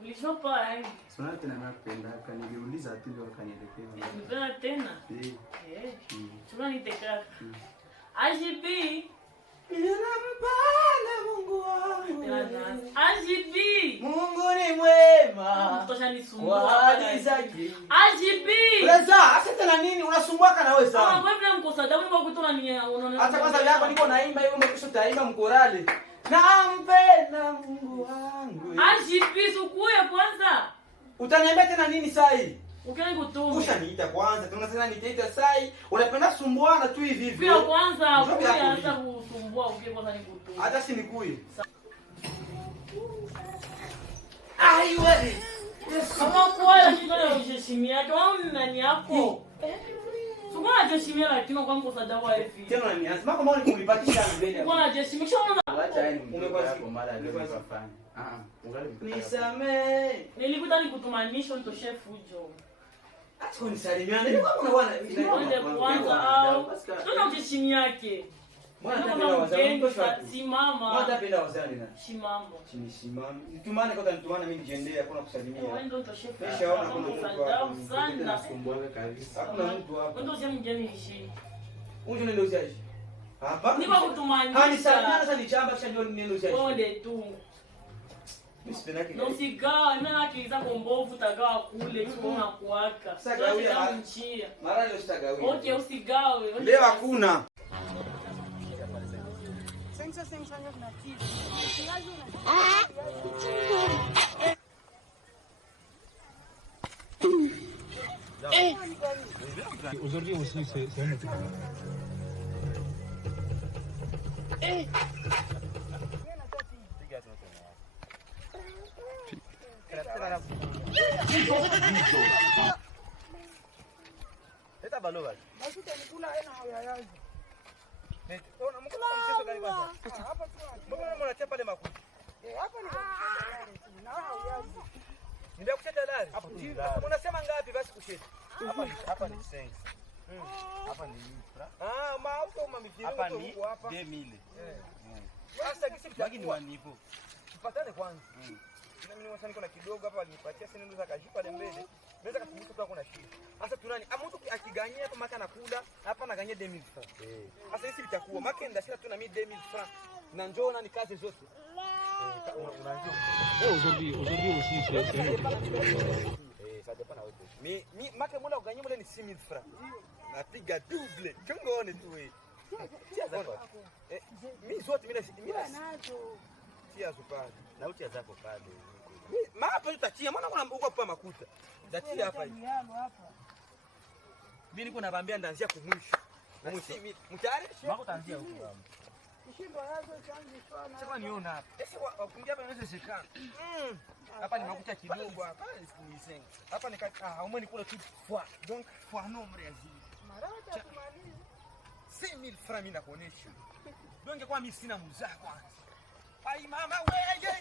Ulichopa eh? Sona tena napenda kaniliuliza tu ndio kanielekea. Unapenda tena? Eh. Chukua nitekaka. IGP. Ninampenda Mungu wangu. IGP. Mungu ni mwema. Mtosha nisumbua. Wadi zake. IGP. Sasa hasa tena nini unasumbuaka na wewe sana? Wewe vile mkosa damu kwa kutoa nini unaona? Hata kwanza yako niko naimba hiyo umekwisha taimba mkorale. Nampenda Mungu wangu. IGP sukuye kwanza. Utaniambia tena nini saa hii? Ukianza kutuma. Ushaniita kwanza, tunasema nitaita saa hii. Unapenda sumbuana tu hivi hivi. Pia kwanza ukianza kusumbua ukiye kwanza nikutume. Hata si nikuye. Ai wewe. Kama kwa ndio ujeshimia kwa nani hapo? Sukuna jeshimia lakini kwa mkosa dawa hivi. Tena unanianza. Mako mbona nikulipatisha mbele? Kwa jeshimia kwanza. Acha yani umekuwa kwa mara nilifanya. Nisamee. Nilikuta nikutumanisha nitoshe fujo. Acha unisalimiane. Ndio kama unaona ndio kwanza au. Ndio ujeshimi yake. Mwana tapenda wazani simama. Mwana tapenda wazani na. Shimama. Simama. Nitumane kwa nitumane mimi nijiendea hakuna kusalimia. Wewe ndio utoshe. Nishaona kuna mtu hapo. Sana. Hakuna mtu hapo. Ndio sema mjeni ishi. Unjo ndio usiaje. Hapa. Ni kutumanisha. Hani sasa ni chamba kisha ndio neno usiaje. Bonde tu. Nisipendaki. Ndio sigawa na akiza kombovu tagawa kule tuona kuaka. Sasa nchia. Mara leo sitagawi. Okay usigawe. Leo hakuna. Aujourd'hui aussi c'est un autre. Leta balo basi. Basi tunikula hena hayayaji. Ona mko kwa mchezo gani kwanza? Hapa tu. Mbona mnatia pale makuti? Hapa ni na hayayaji. Ndio kucheta dari. Hapo unasema ngapi basi kucheta? Hapa ni sense. Hapa ni infra. Mauto mamifiri hapa ni hapa. 2000. Sasa kisi kitaki ni wanipo. Tupatane kwanza. Mimi niwasha niko na kidogo hapa alinipatia sasa ndio zakajipa pale mbele. Naweza kukumbuka kwa kuna shida. Sasa tunani mtu akiganyia kama kana kula hapa na ganyia 2000 francs. Sasa hisi litakuwa make ndashira tu na mimi 2000 francs. Na njoo na ni kazi zote. Unajua. Aujourd'hui aussi c'est un autre. Ça dépend na wewe. Mi make mula uganyia mule ni 6000 francs. Napiga double. Chongoone tu wewe. Tia zako. Mimi zote mimi nazo. Tia zupani. Na utia zako pale. Hapa tutatia maana kuna uko hapa makuta. Tatia hapa hivi. Mimi niko nawaambia ndaanzia kumwisho. Mimi mtayari? Mako taanzia huko hapo. Shimba yazo changi sana. Sasa niona hapa. Sasa wakungia hapa inaweza shikana. Hapa ni makuta kidogo hapa. Nisenga. Hapa ni haumwe ni kula tu fwa. Donc fwa nombre azili. Marata kumaliza. 5000 francs mimi nakuonesha. Donc kwa mimi sina mzaa kwanza. Ai mama wewe.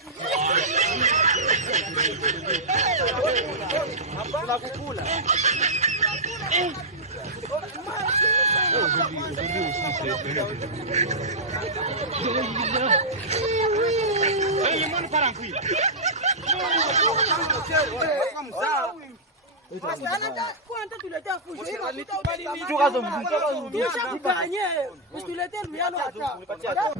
Hapa kukula. Aujourd'hui aussi c'est un autre. Hey, mwana parankui. Basta kwanta tuletea fujo. Tukazo Tushakuganye. Usitulete luyano hata. Tushakuganye.